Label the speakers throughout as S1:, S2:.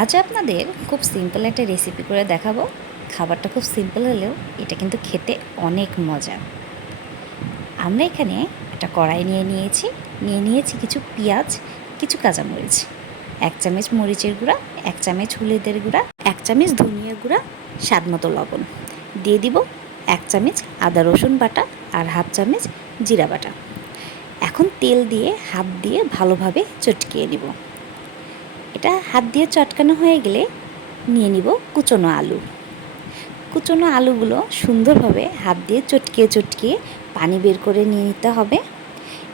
S1: আজ আপনাদের খুব সিম্পল একটা রেসিপি করে দেখাবো। খাবারটা খুব সিম্পল হলেও এটা কিন্তু খেতে অনেক মজা। আমরা এখানে একটা কড়াই নিয়ে নিয়েছি। নিয়ে নিয়েছি কিছু পেঁয়াজ, কিছু কাঁচামরিচ। এক চামচ মরিচের গুঁড়া, এক চামচ হলুদের গুঁড়া, এক চামচ ধনিয়া গুঁড়া, স্বাদ মতো লবণ। দিয়ে দিব এক চামচ আদা রসুন বাটা আর হাফ চামচ জিরা বাটা। এখন তেল দিয়ে, হাত দিয়ে ভালোভাবে চটকিয়ে নিব। এটা হাত দিয়ে চটকানো হয়ে গেলে নিয়ে নিব কুচনো আলু। কুচনো আলুগুলো সুন্দরভাবে হাত দিয়ে চটকিয়ে চটকিয়ে পানি বের করে নিয়ে নিতে হবে।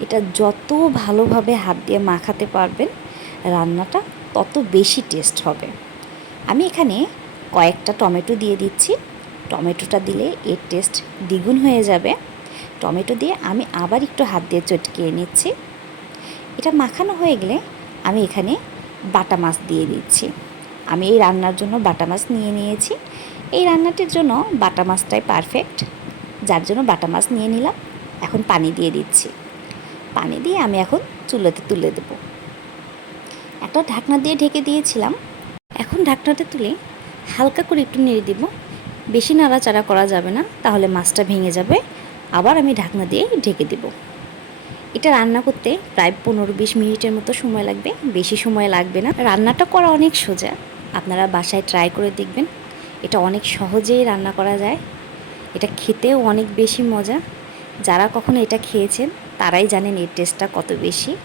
S1: এটা যত ভালোভাবে হাত দিয়ে মাখাতে পারবেন, রান্নাটা তত বেশি টেস্ট হবে। আমি এখানে কয়েকটা টমেটো দিয়ে দিচ্ছি। টমেটোটা দিলে এর টেস্ট দ্বিগুণ হয়ে যাবে। টমেটো দিয়ে আমি আবার একটু হাত দিয়ে চটকিয়ে নিচ্ছি। এটা মাখানো হয়ে গেলে আমি এখানে বাটা মাছ দিয়ে দিচ্ছি। আমি এই রান্নার জন্য বাটা মাছ নিয়ে নিয়েছি। এই রান্নাটির জন্য বাটা মাছটাই পারফেক্ট যার জন্য বাটা মাছ নিয়ে নিলাম। এখন পানি দিয়ে দিচ্ছি। পানি দিয়ে আমি এখন চুলোতে তুলে দেব। একটা ঢাকনা দিয়ে ঢেকে দিয়েছিলাম। এখন ঢাকনাটা তুলে হালকা করে একটু নেড়ে দিব। বেশি নাড়াচাড়া করা যাবে না, তাহলে মাছটা ভেঙে যাবে। আবার আমি ঢাকনা দিয়ে ঢেকে দেবো। এটা রান্না করতে প্রায় পনেরো বিশ মিনিটের মতো সময় লাগবে। বেশি সময় লাগবে না। রান্নাটা করা অনেক সোজা। আপনারা বাসায় ট্রাই করে দেখবেন। এটা অনেক সহজেই রান্না করা যায়। এটা খেতেও অনেক বেশি মজা। যারা কখনো এটা খেয়েছেন, তারাই জানেন এর টেস্টটা কত বেশি।